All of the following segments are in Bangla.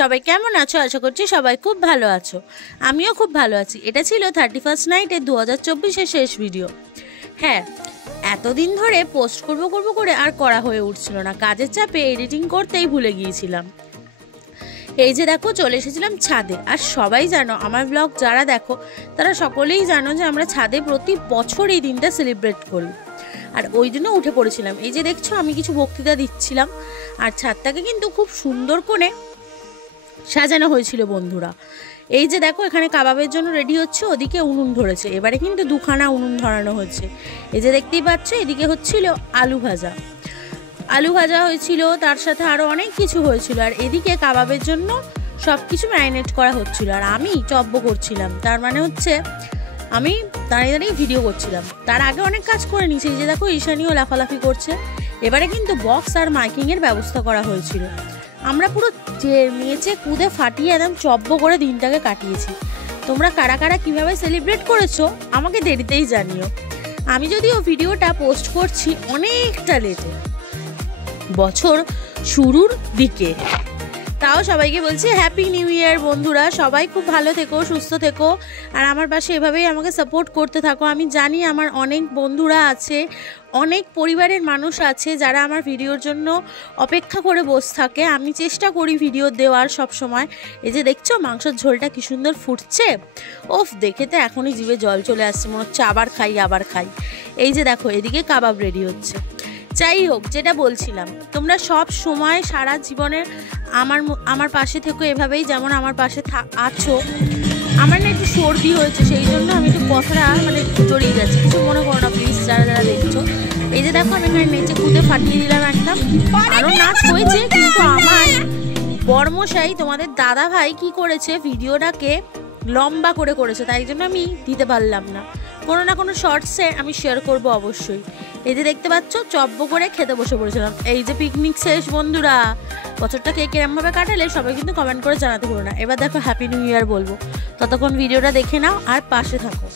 সবাই কেমন আছো? আশা করছি সবাই খুব ভালো আছো। আমিও খুব ভালো আছি। এটা ছিল 31st নাইটের 2024-এর শেষ ভিডিও। হ্যাঁ, এতদিন ধরে পোস্ট করব করে আর করা হয়ে উঠছিল না। কাজের চাপে এডিটিং করতেই ভুলে গিয়েছিলাম। এই যে দেখো, চলে এসেছিলাম ছাদে। আর সবাই জানো, আমার ব্লগ যারা দেখো তারা সকলেই জানো যে আমরা ছাদে প্রতি বছর এই দিনটা সেলিব্রেট করি। আর ওই দিনও উঠে পড়েছিলাম। এই যে দেখছো, আমি কিছু বক্তৃতা দিচ্ছিলাম। আর ছাদটাকে কিন্তু খুব সুন্দর করে সাজানো হয়েছিল বন্ধুরা। এই যে দেখো, এখানে কাবাবের জন্য রেডি হচ্ছে, ওদিকে উনুন ধরেছে। এবারে কিন্তু দুখানা উনুন ধরানো হচ্ছে। এই যে দেখতেই পাচ্ছ, এদিকে হচ্ছিল আলু ভাজা হয়েছিল, তার সাথে আরও অনেক কিছু হয়েছিল। আর এদিকে কাবাবের জন্য সব কিছু ম্যারিনেট করা হচ্ছিল। আর আমি চব্য করছিলাম, তার মানে হচ্ছে আমি দাঁড়িয়ে ভিডিও করছিলাম। তার আগে অনেক কাজ করে নিয়েছি। এই যে দেখো, ঈশানীও লাফালাফি করছে। এবারে কিন্তু বক্স আর মাইকিংয়ের ব্যবস্থা করা হয়েছিল। আমরা পুরো নেচে কুদে ফাটিয়ে একদম চব্য করে দিনটাকে কাটিয়েছি। তোমরা কারা কারা কীভাবে সেলিব্রেট করেছো আমাকে দেরিতেই জানিও। আমি যদিও ভিডিওটা পোস্ট করছি অনেকটা লেটে, বছর শুরুর দিকে, তাও সবাইকে বলছি হ্যাপি নিউ ইয়ার বন্ধুরা। সবাই খুব ভালো থেকো, সুস্থ থেকো, আর আমার পাশে এভাবেই আমাকে সাপোর্ট করতে থাকো। আমি জানি আমার অনেক বন্ধুরা আছে, অনেক পরিবারের মানুষ আছে যারা আমার ভিডিওর জন্য অপেক্ষা করে বসে থাকে। আমি চেষ্টা করি ভিডিও দেওয়ার সব সময়। এই যে দেখছো, মাংসের ঝোলটা কি সুন্দর ফুটছে। ওফ, দেখে তো এখনই জিভে জল চলে আসছে, মনে হচ্ছে আবার খাই। এই যে দেখো, এদিকে কাবাব রেডি হচ্ছে। যাই হোক, যেটা বলছিলাম, তোমরা সব সময় সারা জীবনে আমার পাশে থেকো এভাবেই, যেমন আমার পাশে আছো। আমার না একটু সর্দি হয়েছে, সেই জন্য আমি একটু কথাটা জড়িয়ে যাচ্ছি, কিছু মনে করো না প্লিজ যারা দেখছো। এই যে দেখো, আমি এখানে নেচে কুদে ফাটিয়ে দিলাম একদম। আরও নাচ হয়েছে, কিন্তু আমার বর্মশাই তোমাদের দাদা ভাই কি করেছে, ভিডিওটাকে লম্বা করেছে, তাই জন্য আমি দিতে পারলাম না। কোনো না কোনো শর্টসে আমি শেয়ার করব অবশ্যই। এই যে দেখতে পাচ্ছ, চব্য করে খেতে বসে পড়েছিলাম। এই যে পিকনিক শেষ বন্ধুরা। বছরটা কে কিরমভাবে কাটালে সবাই কিন্তু কমেন্ট করে জানাতে ভুলো না। এবার দেখো, হ্যাপি নিউ ইয়ার বলবো, ততক্ষণ ভিডিওটা দেখে নাও আর পাশে থাকো।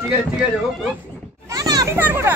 ঠিক আছে আমি পারবো না।